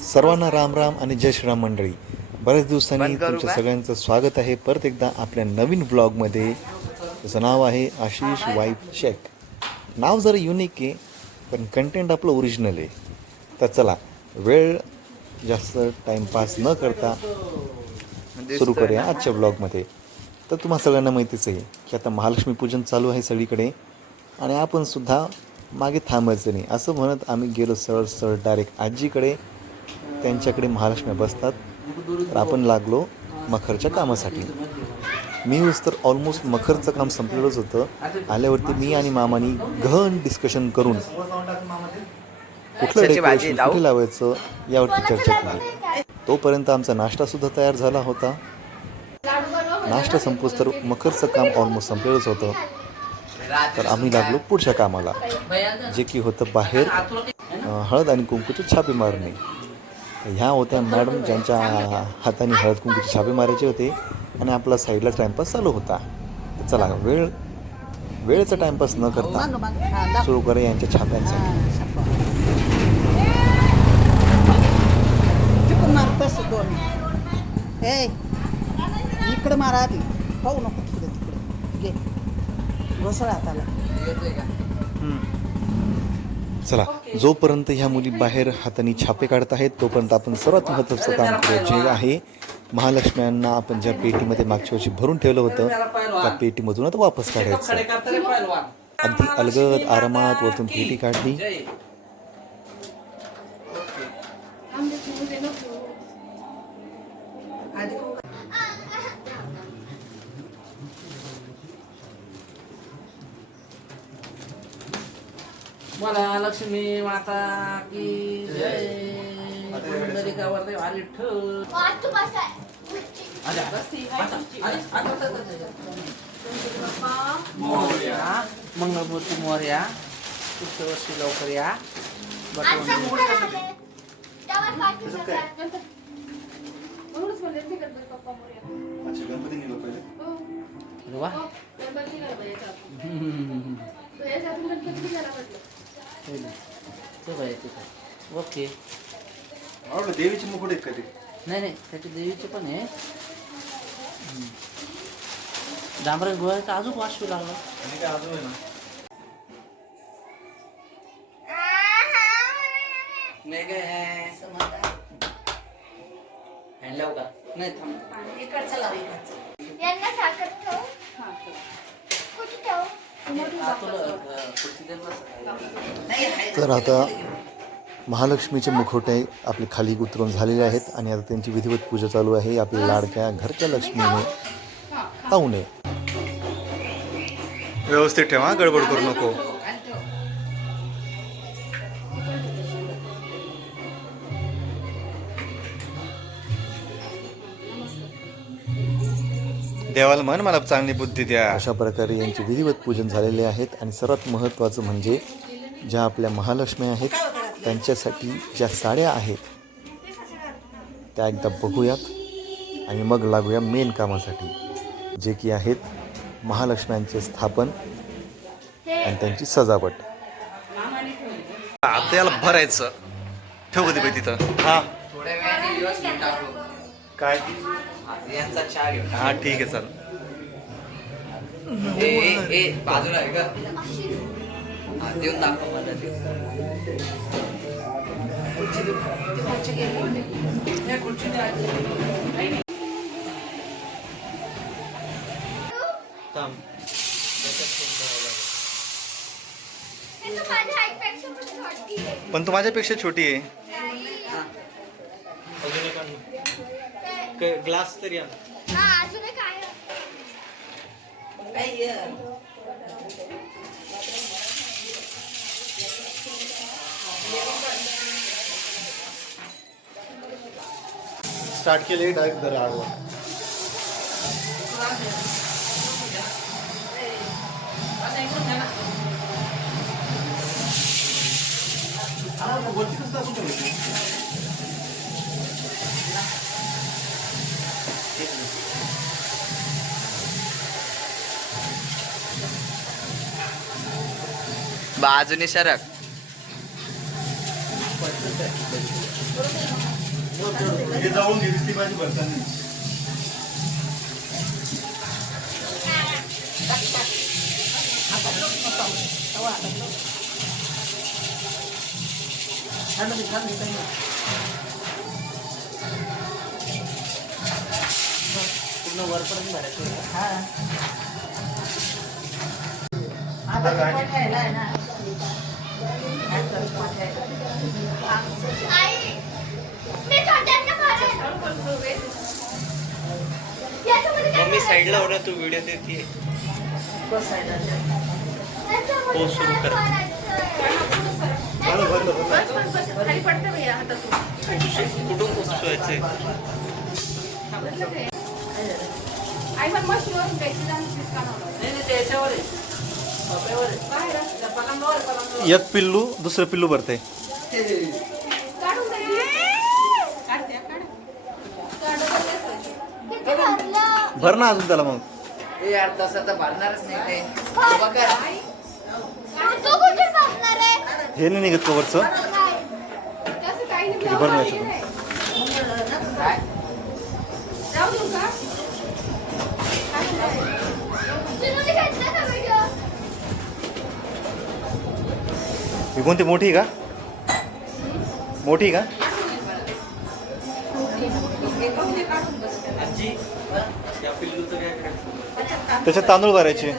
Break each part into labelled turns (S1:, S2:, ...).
S1: सर्वांना राम राम आणि जय श्रीराम मंडळी. बऱ्याच दिवसांनी
S2: का?
S1: सगळ्यांचं स्वागत आहे. परत एकदा आपल्या नवीन ब्लॉगमध्ये. त्याचं नाव आहे आशिष वाईफ शेक नाव जरा युनिक आहे पण कंटेंट आपलं ओरिजिनल आहे. तर चला वेळ जास्त टाईमपास न करता सुरू करूया आजच्या ब्लॉगमध्ये. तर तुम्हा सगळ्यांना माहितीच आहे की आता महालक्ष्मी पूजन चालू आहे सगळीकडे. आणि आपण सुद्धा मागे थांबायचं नाही. असं म्हणत आम्ही गेलो सरळ सरळ डायरेक्ट आजीकडे. त्यांच्याकडे महालक्ष्मी बसतात. तर आपण लागलो मखरच्या कामासाठी. मी तर ऑलमोस्ट मखरचं काम संपलेलंच होतं. आल्यावरती मी आणि मामानी गहन डिस्कशन करून कुठलं डेकोरेशन? कुठे लावायचं यावरती चर्चा केली. तोपर्यंत आमचा नाश्ता सुद्धा तयार झाला होता. नाश्ता संपोस तर मखरचं काम ऑलमोस्ट संपलेलंच होतं. तर आम्ही लागलो पुढच्या कामाला. जे की होतं बाहेर हळद आणि कुंकूचे छापे मारणे. ह्या होत्या मॅडम ज्यांच्या हाताने हळद कुंकूचे छापे मारायचे होते आणि आपला साईडला टाईमपास चालू होता. चला वेळ वेळेचा टाईमपास न करता सुरू करा यांच्या छाप्यांसाठी.
S3: हे इकडं मारा आधी. पाहू नको तिकडे तिकडे. घे. घोसळ हाताला.
S1: चला जोपर्यंत ह्या मुली बाहेर हाताने छापे काढत आहेत तोपर्यंत आपण सर्वात महत्त्वाचं काम करू जे आहे महालक्ष्म्यांना आपण ज्या पेटीमध्ये मागच्या वर्षी भरून ठेवलं होतं त्या पेटीमधून आता वापस काढायचं. अगदी अलगद आरामात वरतून पेटी काढली.
S4: मला लक्ष्मी माता की जय. पुंडलिकावरती वाली ठेव. मोरया. मंगळमूर्ती मोरया. पुढच्या वर्षी लवकर या. बटवंती. अरे वा ते बाई, ते बाई. ओके
S1: देवीची मुकुट आहेत का ते
S4: नाही नाही त्याची देवीचे पण आहे डांबरा गोळ्याचा अजून वाशू लागला
S1: आणि काय अजून आहे ना
S4: नाही काय हँडलाव का नाही थांब
S3: इकडचं लाव इकडचं
S5: यांना साखर ठेव कुठे ठेव
S4: आतुला, अं, खुर्ची देत बस.
S1: तर आता महालक्ष्मीचे मुखवटे आपले खाली उतरून झालेले आहेत आणि आता त्यांची विधिवत पूजा चालू आहे. आपल्या लाडक्या घरच्या लक्ष्मीने पाहू नये व्यवस्थित ठेवा गडबड करू नको. देवाला म्हण मला चांगली बुद्धी द्या. अशा प्रकारे यांचे विधिवत पूजन झालेले आहेत. आणि सर्वात महत्त्वाचं म्हणजे ज्या आपल्या महालक्ष्मी आहेत त्यांच्यासाठी ज्या साड्या आहेत त्या एकदा बघूयात आणि मग लागूया मेन कामासाठी. जे की आहेत महालक्ष्म्यांचे स्थापन आणि त्यांची सजावट. आता याला भरायचं. ठेव पाहिजे तिथं? हा. काय?
S2: यांचा चहा घेऊन
S1: हा ठीक आहे चाल.
S2: ए, ए, ए, बाजूला आहे का? हा, देऊन दाखव मला ते.
S5: हे तर माझ्या आईपेक्षा पण छोटी आहे.
S1: पण तू माझ्यापेक्षा छोटी आहे. तरी
S5: हा अजून एक आहे
S1: स्टार्ट केले डायरेक्ट घरी आडवा
S2: बाजूने सरक हे जाऊन
S3: थंड दे.
S4: पूर्ण वरपर्यंत भरायचं?
S3: हा. आता ना. ते
S6: मम्मी? साईडला होणार तू व्हिडिओ देते हो, सुरू कर. कुठून पोचवायचंय?
S7: आई पण मशीनवरून प्यायची जाऊन डिस्काउंट
S4: नाही नाही ते याच्यावर आहे.
S2: एक पिल्लू दुसरं पिल्लू भरते? भर ना अजून त्याला मग.
S6: ए यार तसं तर भरणारच नाही ते. उभा कर.
S5: तू कुठे बसणार आहे?
S2: हे नाही निघत कवरचं
S7: काही नाही
S2: किती भरणं याच्यातून?
S6: काय
S7: जाऊ देऊ का काय म्हणताय?
S5: चिनुने घेतला का व्हिडिओ
S2: ही कोणती मोठी आहे का? मोठी आहे का? त्याच्यात तांदूळ भरायचे.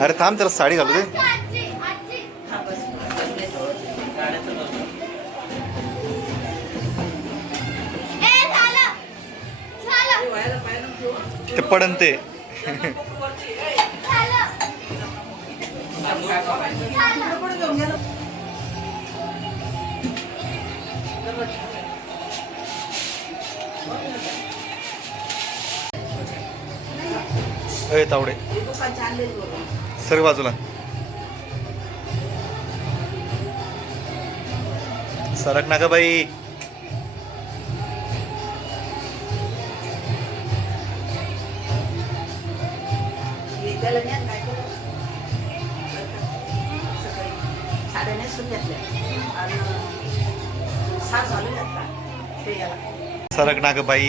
S2: अरे थांब त्याला साडी घालू दे. ते पडन ते.
S5: झालं
S2: तावडे.
S3: सर्व
S2: सर बाजूला. सरक ना बाई सरक ना ग बाई.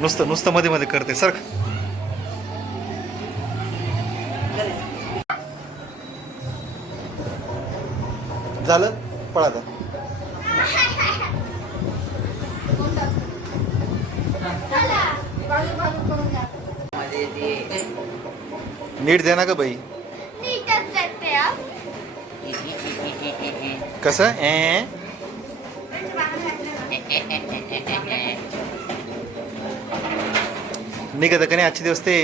S2: नुसतं नुसतं मध्ये मध्ये करते सरक. झालं? पळा नीट दे ना ग बाई. कसं? ए? निघत का नाही आजचे दिवस ते?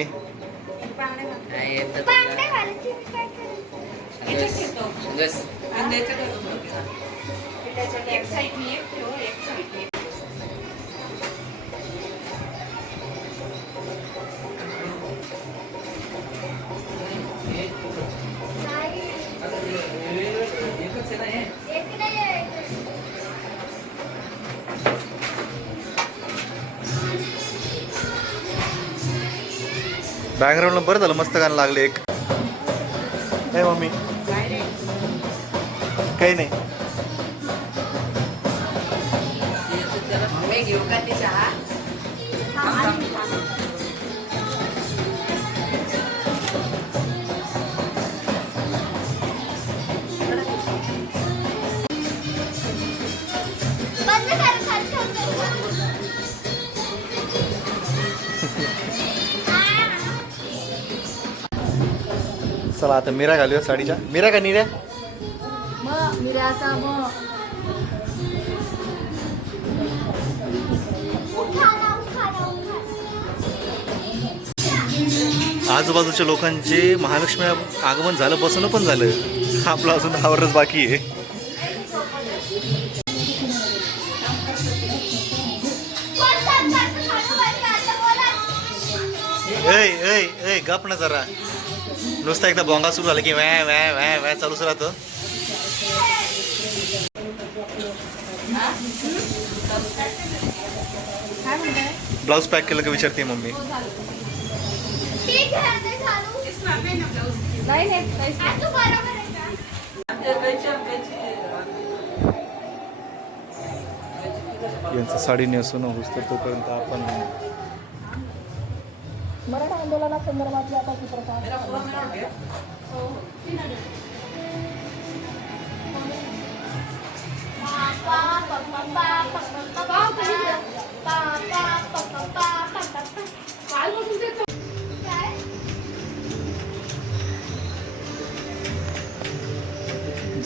S6: बस,
S2: बॅकग्राऊंडला बरं झालं मस्त गाणं लागले एक. काय मम्मी? काही नाही. चला आता मिरा घालूया साडीच्या. मिरा का निऱ्या? आजूबाजूच्या लोकांचे महालक्ष्मी आगमन झालं बसणं पण झालं. आपलं अजून आवरच बाकी आहे. ऐ ऐ ऐ गप ना जरा. नुसतं एकदा बोंगा सुरू झालं की वॅ वॅ वॅ वॅ चालूच राहतं. ब्लाऊज पॅक केलं का विचारते मम्मी.
S1: यांचं साडी नेसून होस तर तोपर्यंत आपण
S5: मराठा आंदोलनासंदर्भातले आता चित्रकार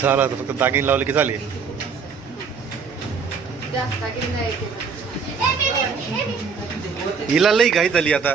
S1: झालं आता फक्त दागिने लावले की झाले. हिला लई घाई झाली आता.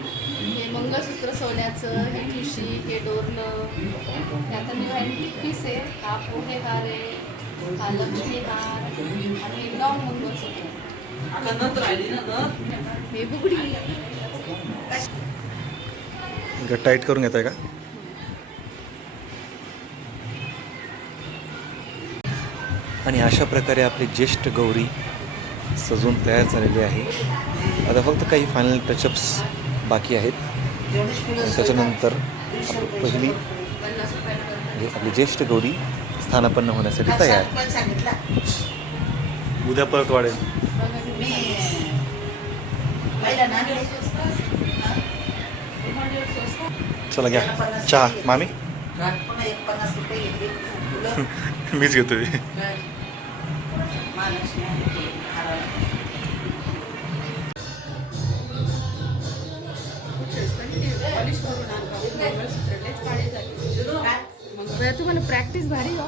S1: हे
S7: मंगळसूत्र सोन्याचं हे ठुशी हे डोरलं हे आता न्यू अँटिक पीस आहे. हा पोहे हार आहे हा लक्ष्मी हार आणि एक गाऊन मंगळसूत्र हे बुगडी.
S1: टाईट करून घेताय का? आणि अशा प्रकारे आपली ज्येष्ठ गौरी सजून तयार झालेली आहे. आता फक्त काही फायनल टचअप्स बाकी आहेत. त्याच्यानंतर पहिली आपली ज्येष्ठ गौरी स्थानापन्न होण्यासाठी तयार. उद्या परत वाढेल.
S3: मी पहिला ना
S1: चला घ्या. चहा. मामी? मीच घेतोय.
S3: हार.
S7: मग तुम्हाला प्रॅक्टिस भारी हो.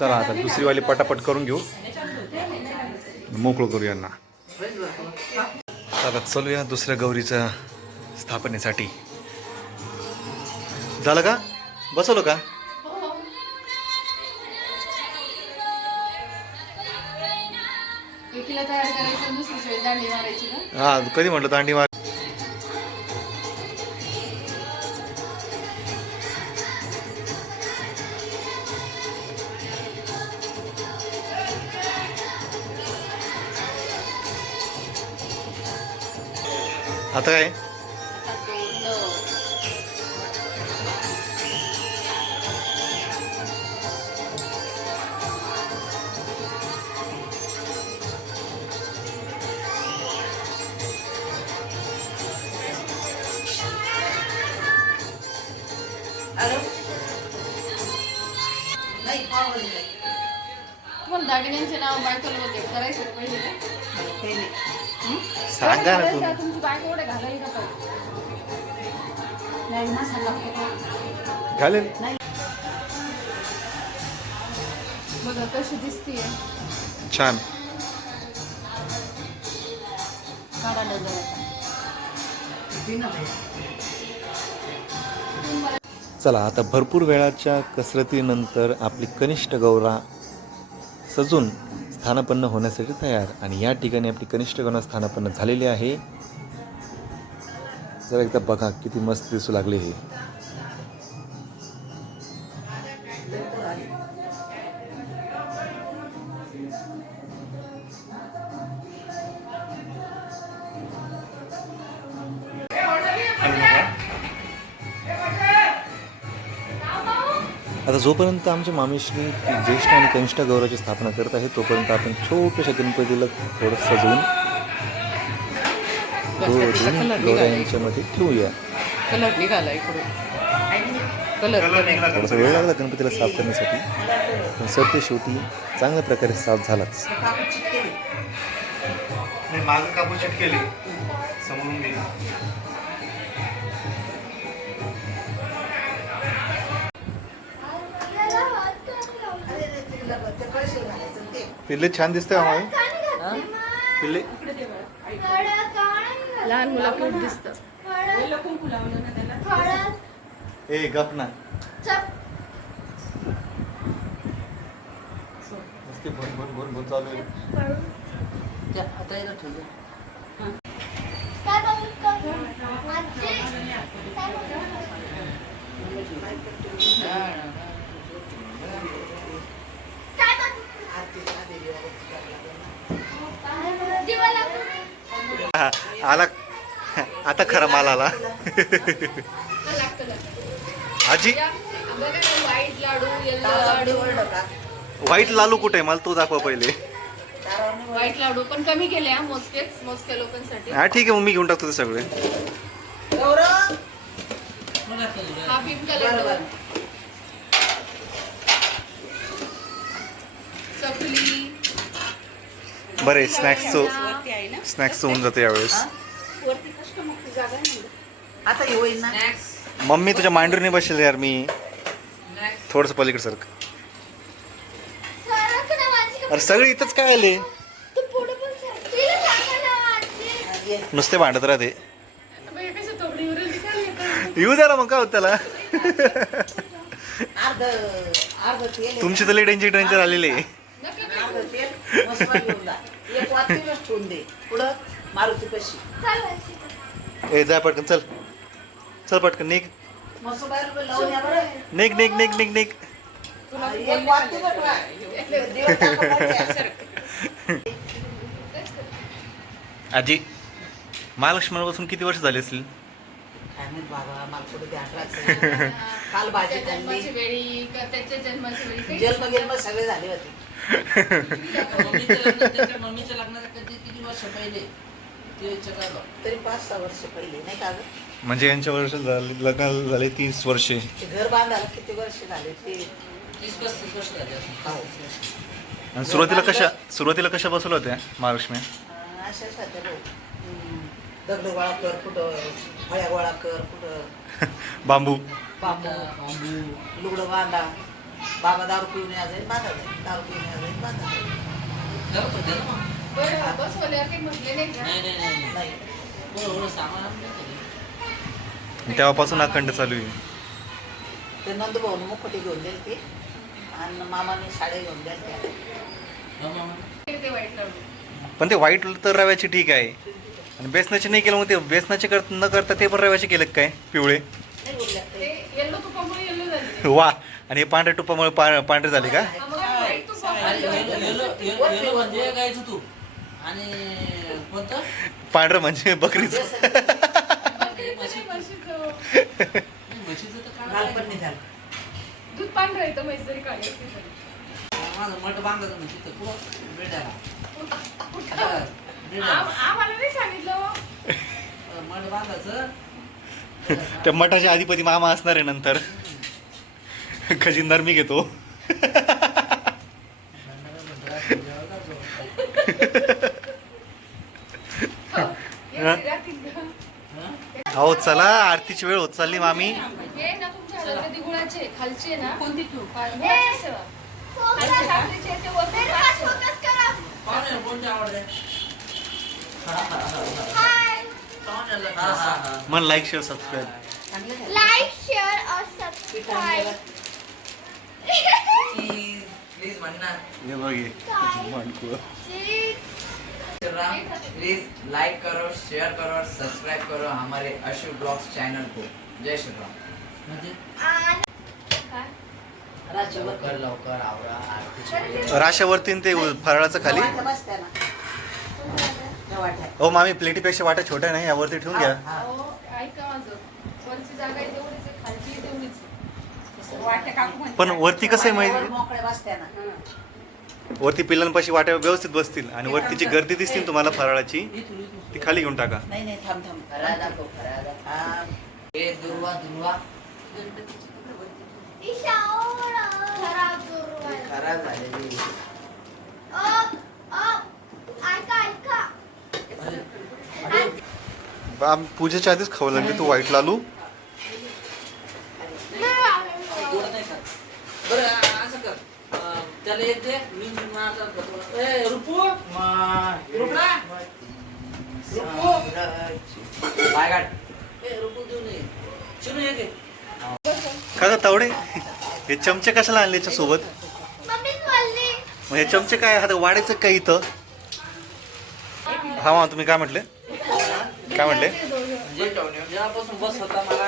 S1: चला आता दुसरीवाली पटापट करून घेऊ. मोकळं करू यांना. आता चलूया दुसऱ्या गौरीच्या स्थापनेसाठी. झालं का? बसवलं का? हा कधी म्हटलं दांडी मार आता काय? सांगा ना तुम्ही.
S7: घालायचं, तुमची बायको एवढे घालायला का पाहिजे
S3: नाही ना सांगा
S1: घालेल.
S7: बघा कशी दिसतीये.
S1: छान.
S3: काढा
S1: चला आता भरपूर वेळाच्या कसरतीनंतर आपली कनिष्ठ गौरा सजून स्थानापन्न होण्यासाठी तयार. आणि या ठिकाणी आपली कनिष्ठ गौरा स्थानापन्न झालेली आहे. जरा एकदा बघा किती मस्त दिसू लागले हे. आता जोपर्यंत आमच्या मामीश्री ज्येष्ठ आणि कनिष्ठ गौराची स्थापना करत आहे तोपर्यंत आपण छोट्याशा गणपतीला थोडं सजवून मध्ये ठेवूया.
S8: कलर निघाला इकडून. कलर
S1: थोडासा वेळ लागला गणपतीला साफ करण्यासाठी. पण सत्य शेवटी चांगल्या प्रकारे साफ झालाच. पिल्ले छान दिसतंय मामी? पिल्ले?
S7: लहान मुलं क्यूट दिसतं.
S2: ए गप ना.
S5: चप.
S2: नुसती भून भून भून भून चालू आहे.
S4: आता ठेवलं
S5: बघू का आजी काय बघू काय बघू दिवा लागतो
S2: हा, आला. आता खरा माल आला. आजी?
S7: व्हाईट लाडू येल्लो लाडू
S2: व्हाईट लालू कुठे? आहे मला तू दाखवा पहिले.
S7: व्हाईट लाडू पण कमी केले हा मोजकेच मोजक्या लोकांसाठी.
S2: हा ठीक आहे मग मी घेऊन टाकतो ते सगळे.
S3: गौरव
S7: हा पिंक लाडू चकली.
S2: बरे स्नॅक्सचं स्नॅक्सचं होऊन जातं यावेळेस.
S3: आता हे ना?
S2: मम्मी तुझ्या मांडीवर बसेल यार मी. थोडस पलीकडे सरक.
S5: ना
S2: अरे सगळे इथंच काय आले?
S5: ना.
S2: नुसते भांडत राहते. येऊ द्या ना मग काय होत त्याला. तुमची तर डेंजर डेंजर आलेली आहे.
S3: ठेवून दे. पुढं मारुती.
S2: ए जा पटकन चल. चल पटकन निघ.
S3: मसाला लावून या बरं.
S2: निघ निघ निघ निघ निघ.
S3: एक देव.
S2: आजी महालक्ष्मीपासून किती वर्ष झाली असतील?
S3: काय माहीत बाबा मला ध्यान. काल भाजी
S7: जन्माची वेळी का त्याच्या जन्माची वेळी काही
S3: जन्म सगळे झाले होते.
S4: मम्मीच्या लग्नाच्या किती वर्ष पहिले
S3: तरी पाच सहा वर्ष पहिले नाही का?
S2: म्हणजे यांच्या वर्ष झाले लग्न झाले तीस वर्षे
S3: घर बांधायला किती वर्ष झाले ते
S4: तीस पस्तीस वर्ष झाली
S2: सुरुवातीला कशा सुरुवातीला कशा बसवल्या होत्या महालक्ष्मी
S3: अं, अशा साध्या भाऊ. हम्म. दगड गोळा कर कुठं फळ्या गोळा कर कुठं
S2: बांबू
S3: बांबू
S4: बांबू
S3: लुगडं बांधा बाबा दारू पिऊन या जाईल बांधा जाईल दारू पिऊन या जाईल बांधा जाईल
S4: करत होते ना मग.
S7: बरं बसवल्यावर काही म्हटले नाही का?
S4: नाही नाही नाही
S3: नाही.
S4: बरं एवढं सामान आणलं तरी.
S2: आणि तेव्हापासून अखंड चालू आहे.
S3: ते नंदभाऊन मुखटी घेऊन दिली ती आणि मामाने साड्या घेऊन द्याल त्या
S4: हो मामा.
S7: ते वाईट लाडू
S2: पण ते व्हाईट तर रव्याचे ठीक आहे. आणि बेसनाचे नाही केलं मग ते बेसनाचे कर न करता ते पण रव्याचे केले काय? पिवळे?
S3: नाही उरल्या
S7: ते
S3: काही.
S7: येल्लो तुपामुळे येल्लो झाले.
S2: वा. आणि हे पांढऱ्या पा- पांढरे झाले का
S4: म्हणजे गायचं तू आणि कोणतं
S2: पांढरं म्हणजे बकरीचं
S4: म्हशी-
S7: म्हशीचं
S4: म्हशीचं तर काढा
S3: लाल पण नाही झालं
S7: दूध पांढरं येतं म्हैस जरी काळी असली तरी
S4: माझं मठ बांधायचं तिथं पुढं ब्रेडाला
S7: कुठं?
S4: ब्रेडाला
S7: आम- आम्हाला नाही सांगितलं हो.
S4: मठ बांधायचं
S2: त्या मठाच्या अधिपती मामा असणार आहे नंतर खजिनदार मी घेतो.
S7: हो.
S2: चला आरतीची वेळ होत चालली मामी मन like share subscribe
S5: like share subscribe
S6: please म्हणणार
S2: हे बघ हे.
S6: प्लीज लाइक करो शेयर करो और सब्सक्राइब करो हमारे अशु ब्लॉग्स चैनल को जय श्री राम
S4: म्हणजे
S3: राज्यभर
S4: लवकर लवकर आवरा आरतीची वेळ.
S2: राशावरती न ते फराळाचं खाली
S3: वाट्या
S2: हो मामी प्लेटीपेक्षा वाट्या छोट्या नाही यावरती ठेवून घ्या
S3: हा.
S7: अहो, ऐका माझं वरची जागा आहे तेवढीच आहे, खालची आहे तेवढीच आहे.
S2: पण वरती कसं आहे माहिती?
S3: मोकळ्या बसत्या ना.
S2: वरती पिल्लांपाशी वाट्या व्यवस्थित बसतील आणि वरती जी गर्दी दिसतील तुम्हाला फराळाची ती खाली घेऊन टाका.
S3: नाही नाही थांब थांब.
S4: दाखव दाखव
S3: हा
S6: दुर्वा दुर्वा. झालेली
S2: पूजेच्या आधीच खाऊ लागली तू व्हाईट लालू.
S4: बरं आ- असं कर. अं, त्याला एक दे मी मी माझा. ए रुपू! रुपडा! रुपू!
S6: बाय गाड
S4: ए रुपू देऊ नये चिनू एक
S2: का ग तावडे. हे चमचे कशाला आणले याच्या सोबत?
S5: मम्मीच बोलली.
S2: मग हे चमचे काय? आता वाढायचं काय इथं? हा मा तुम्ही काय म्हटले? काय म्हटले?
S4: म्हणजे जेव्हापासून बस होता मला.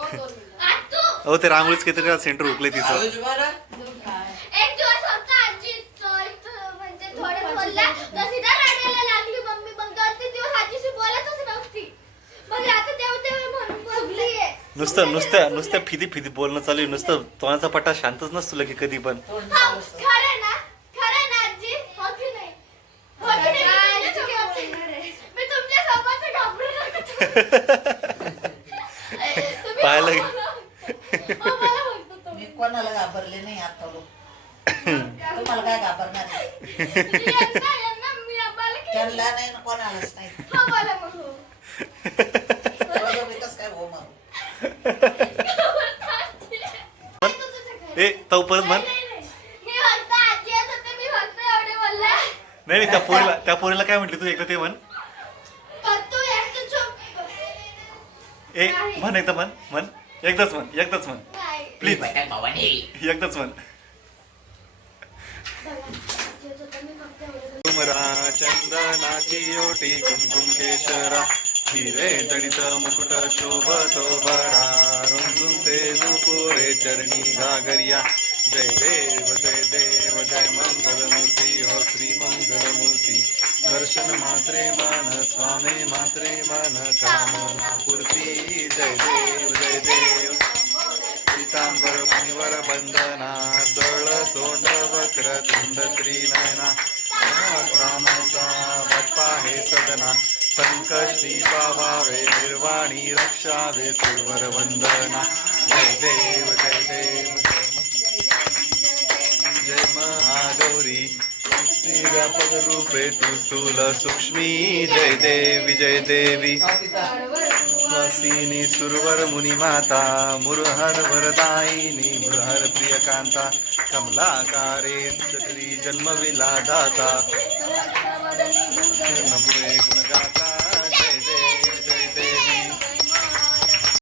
S2: अहो ते रांगोळीच काहीतरी सेंटर उकले तिथं
S6: आवाज बरं
S5: एक दिवस होता आजी तो- तो म्हणजे
S2: नुसतं नुसतं नुसतं फिदी फिदी बोलणं चालू नुसतं तोंडाचा पट्टा शांतच नसतो लगे कधी पण
S5: हा, खरं ना खरं ना आजी हो की नाही हो की नाही? मी तुमच्यासोबत- मी तुमच्यासोबत घाबरू नका तुम्ही
S2: पाहायला.
S3: मी कोणाला घाबरले नाही आता लोक तुम्हाला काय घाबरणार आहे?
S5: यांना यांना मी आम्हाला की-
S3: त्यांना नाही ना कोणालाच नाही
S5: हो हो.
S3: काय हो मग
S2: ए परत म्हण
S5: नाही, नाही, नाही. मी फक्त आजी येत होते मी फक्त एवढे बोलले
S2: नाही नाही त्या पोरीला त्या पोरीला काय म्हटली तू एकदा ते म्हण ए म्हण एकदा म्हण म्हण. एकदाच म्हण एकदाच म्हण. प्लीज एकदाच म्हण. कुमरा चंदनाची ओटी कुमकुम केशरा. हिरे जडित मुकुट शोभतो बरा रुंजून ते नुपुरे चरणी घागरिया. जय देव जय देव जय मंगल मूर्ती हो श्री मंगल मूर्ती दर्शन मात्रे मन स्वामी मात्रे मन कामना पूर्ती जय देव जय देव. पीतांबर मुनिवर बंदना सळ तोंड वक्र तुंड त्रिनयना. रामाचा बाप्पा हे सदना संकष्टी पावावे निर्वाणी रक्षावे सुरवर वंदना. जय देव जय देव. जय महागौरी. महागौरी व्यापक रूपे तू स्थूल सूक्ष्मी. जय देवी जय देवी. वासिनी सुरवर मुनी माता मुरहर वरदायिनी मुरहर प्रियकांता कमलाकारे जन्मविला दाता